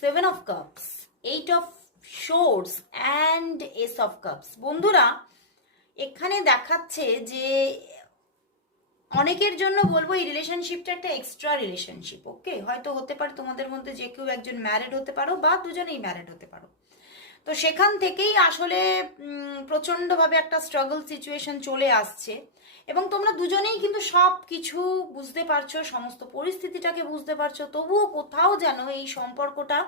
Seven of cups, eight of swords and S of cups. বন্ধুরা, এখানে দেখাচ্ছে যে অনেকের জন্য বলবো এই রিলেশনশিপটা একটা এক্সট্রা রিলেশনশিপ। ওকে, হয়তো হতে পারে তোমাদের মধ্যে যে কেউ একজন ম্যারিড হতে পারো বা দুজনেই ম্যারিড হতে পারো। তো সেখান থেকেই আসলে প্রচণ্ডভাবে একটা স্ট্রাগল সিচুয়েশন চলে আসছে এবং তোমরা দুজনেই কিন্তু সব কিছু বুঝতে পারছো, সমস্ত পরিস্থিতিটাকে বুঝতে পারছো, তবুও কোথাও যেন এই সম্পর্কটা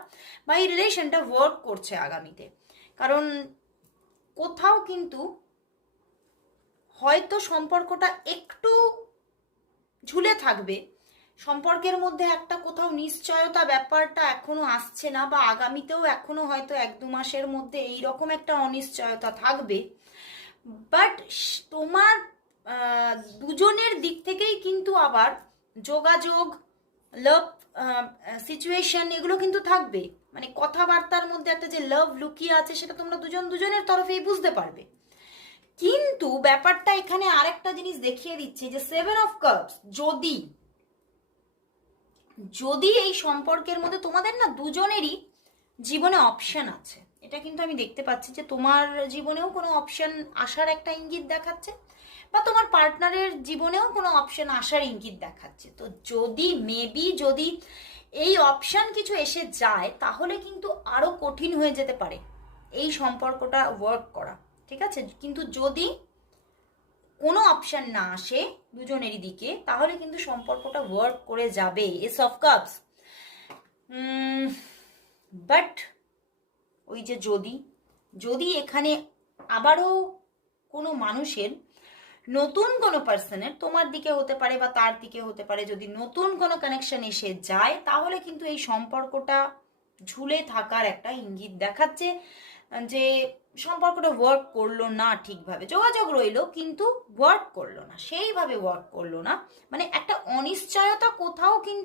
বা এই রিলেশনটা ওয়ার্ক করছে আগামীতে। কারণ কোথাও কিন্তু হয়তো সম্পর্কটা একটু ঝুলে থাকবে, সম্পর্কের মধ্যে একটা কোথাও নিশ্চয়তা ব্যাপারটা এখনো আসছে না, বা আগামীতেও এখনো হয়তো 1-2 মাসের মধ্যে এইরকম একটা অনিশ্চয়তা থাকবে। বাট তোমার দুজনের দিক থেকেই কিন্তু আবার যোগাযোগ, লাভ সিচুয়েশন এগুলো কিন্তু থাকবে। মানে কথাবার্তার মধ্যে একটা যে লাভ লুকিয়ে আছে সেটা তোমরা দুজনের তরফেই বুঝতে পারবে। কিন্তু ব্যাপারটা এখানে আরেকটা জিনিস দেখিয়ে দিচ্ছে যে সেভেন অফ কাপস, যদি যদি এই সম্পর্কের মধ্যে তোমাদের না দুজনেরই জীবনে অপশন আছে, এটা কিন্তু আমি দেখতে পাচ্ছি যে তোমার জীবনেও কোনো অপশন আসার একটা ইঙ্গিত দেখাচ্ছে, বা তোমার পার্টনারের জীবনেও কোনো অপশন আসার ইঙ্গিত দেখাচ্ছে। তো যদি মেবি যদি এই অপশন কিছু এসে যায় তাহলে কিন্তু আরো কঠিন হয়ে যেতে পারে এই সম্পর্কটা ওয়ার্ক করা। ঠিক আছে, কিন্তু যদি কোনো অপশন না আসে দুজনেরই দিকে তাহলে কিন্তু সম্পর্কটা ওয়ার্ক করে যাবে। S of cups. বাট ওই যে যদি যদি এখানে আবারও কোনো মানুষের, নতুন কোনো পার্সনের, তোমার দিকে হতে পারে বা তার দিকে হতে পারে, যদি নতুন কোনো কানেকশন এসে যায় তাহলে কিন্তু এই সম্পর্কটা ঝুলে থাকার একটা ইঙ্গিত দেখাচ্ছে, যে সম্পর্কটা ওয়ার্ক করলো না ঠিকভাবে। যোগাযোগ রইলো কিন্তু ওয়ার্ক করলো না, সেইভাবে ওয়ার্ক করলো না, মানে একটা অনিশ্চয়তা কোথাও কিন্তু